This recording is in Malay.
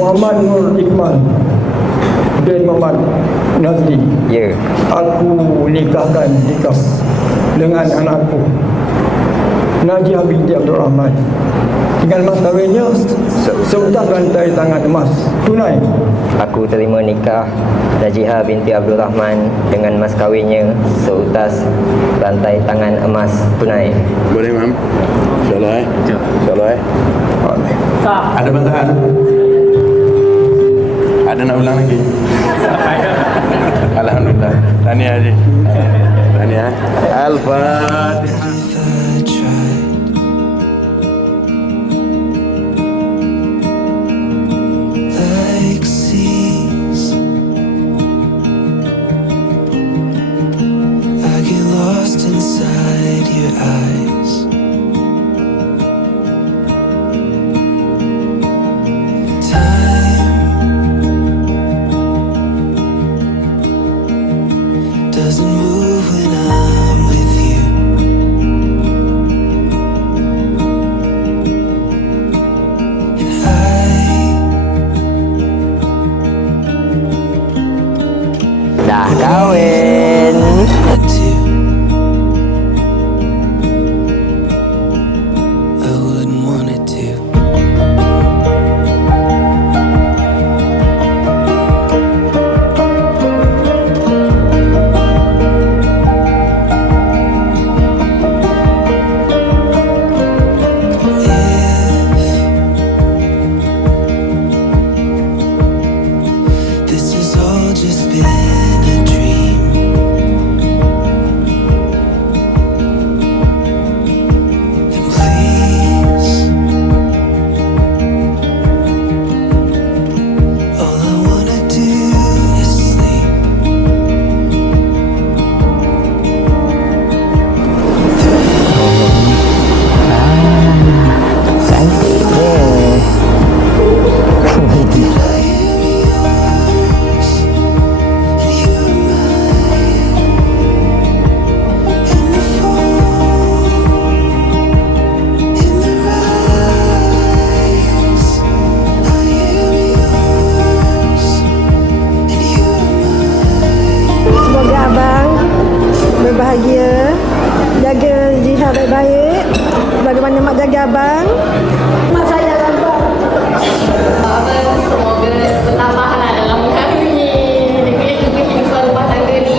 Muhammad Nur Iqmal bin Muhammad Nazri. Ya. Aku nikah dengan anakku Najiah binti Abdul Rahman. Dengan mas kahwinnya seutas rantai tangan emas tunai. Aku terima nikah Najiha binti Abdul Rahman dengan mas kahwinnya seutas rantai tangan emas tunai. Boleh, Mam? InsyaAllah, InsyaAllah, Ada bantahan? Ada nak ulang lagi? Alhamdulillah. Tahniah, Haji. Tahniah. Al-Fatihah. Inside your eyes, time doesn't move when I'm with you. And Dah kahwin. Berbahagia, jaga jihad baik-baik bagaimana mak jaga abang. Mak saya abang. Semoga bertambahlah dalam mengarungi negeri kehidupan rumah tangga ni.